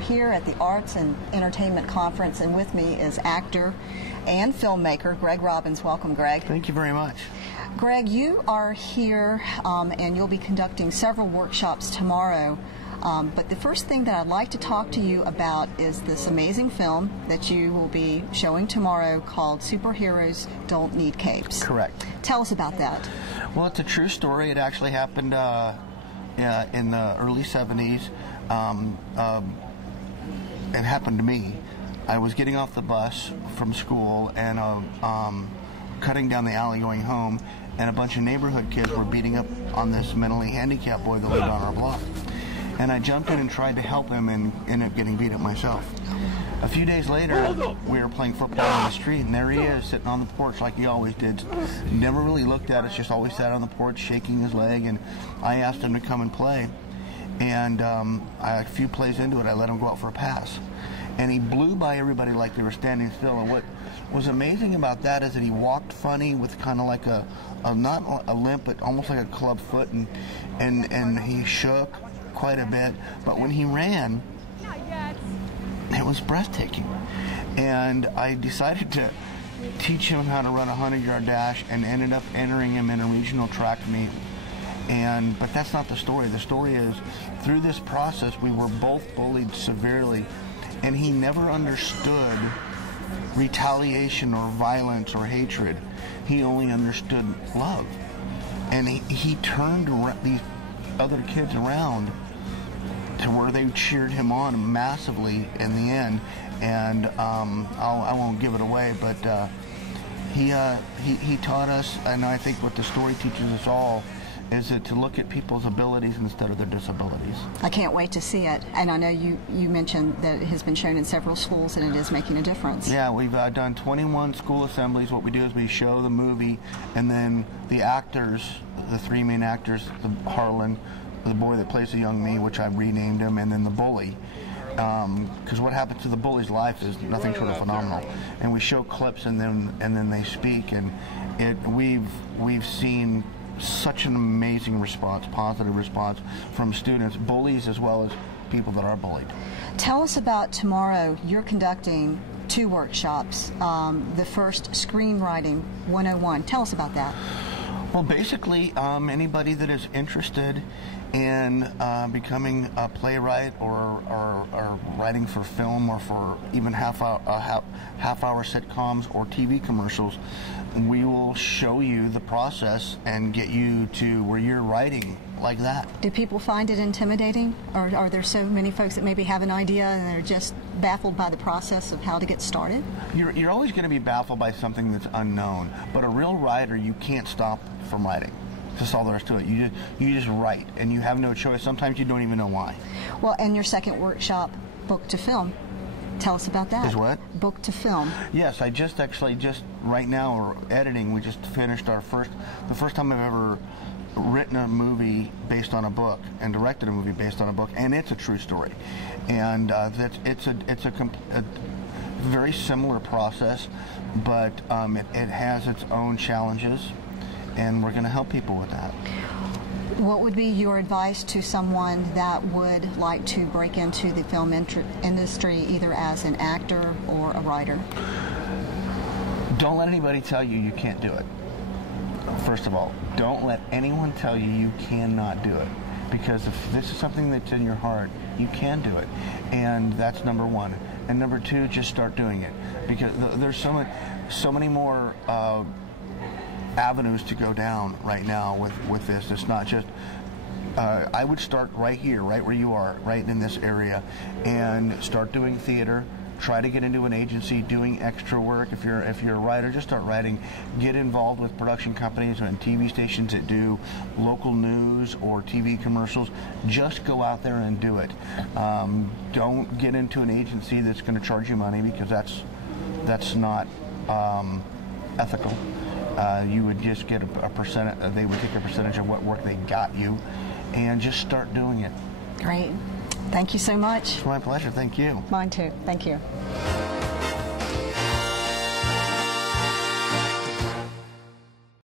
here at the Arts and Entertainment Conference, and with me is actor and filmmaker Greg Robbins. Welcome, Greg. Thank you very much. Greg, you are here and you'll be conducting several workshops tomorrow. But the first thing that I'd like to talk to you about is this amazing film that you will be showing tomorrow called Superheroes Don't Need Capes. Correct. Tell us about that. Well, it's a true story. It actually happened in the early 70s. It happened to me. I was getting off the bus from school and cutting down the alley going home, and a bunch of neighborhood kids were beating up on this mentally handicapped boy that lived on our block. And I jumped in and tried to help him and ended up getting beat up myself. A few days later, we were playing football on the street, and there he is sitting on the porch like he always did. Never really looked at us, just always sat on the porch shaking his leg, and I asked him to come and play. And a few plays into it, I let him go out for a pass. And he blew by everybody like they were standing still. And what was amazing about that is that he walked funny with kind of like not a limp, but almost like a club foot, and he shook quite a bit. But when he ran, it was breathtaking. And I decided to teach him how to run a 100-yard dash and ended up entering him in a regional track meet. But that's not the story. The story is, through this process, we were both bullied severely, and he never understood retaliation or violence or hatred. He only understood love. And he turned these other kids around to where they cheered him on massively in the end. And I won't give it away, but he taught us, and I think what the story teaches us all, is to look at people's abilities instead of their disabilities. I can't wait to see it. And I know you mentioned that it has been shown in several schools and it is making a difference. Yeah, we've done 21 school assemblies. What we do is we show the movie, and then the actors, the three main actors, Harlan, the boy that plays the young me, which I renamed him, and then the bully. Because what happens to the bully's life is nothing short of phenomenal. And we show clips, and then they speak, and we've seen such an amazing response, positive response from students, bullies as well as people that are bullied. Tell us about tomorrow. You're conducting 2 workshops. The first, Screenwriting 101. Tell us about that. Well, basically, anybody that is interested in becoming a playwright or writing for film or for even half-hour sitcoms or TV commercials, we will show you the process and get you to where you're writing like that. Do people find it intimidating, or are there so many folks that maybe have an idea and they're just baffled by the process of how to get started? You're always going to be baffled by something that's unknown, but a real writer, you can't stop from writing. That's all there is to it. You just write, and you have no choice. Sometimes you don't even know why. Well, and your second workshop, Book to Film. Tell us about that. Is what? Book to Film. Yes, I just right now we're editing. We just finished the first time I've ever written a movie based on a book and directed a movie based on a book, and it's a true story. And it's a very similar process, but it has its own challenges, and we're going to help people with that. What would be your advice to someone that would like to break into the film industry, either as an actor or a writer? Don't let anybody tell you you can't do it. First of all, don't let anyone tell you you cannot do it. Because if this is something that's in your heart, you can do it. And that's number one. And number two, just start doing it. Because there's so many more avenues to go down right now with this. It's not just I would start right here, right where you are, right in this area, and start doing theater. Try to get into an agency doing extra work. If you're a writer, just start writing. Get involved with production companies and TV stations that do local news or TV commercials. Just go out there and do it. Don't get into an agency that's going to charge you money, because that's not ethical. You would just get a percentage. They would take a percentage of what work they got you, and just start doing it. Great. Thank you so much. It's my pleasure. Thank you. Mine too. Thank you.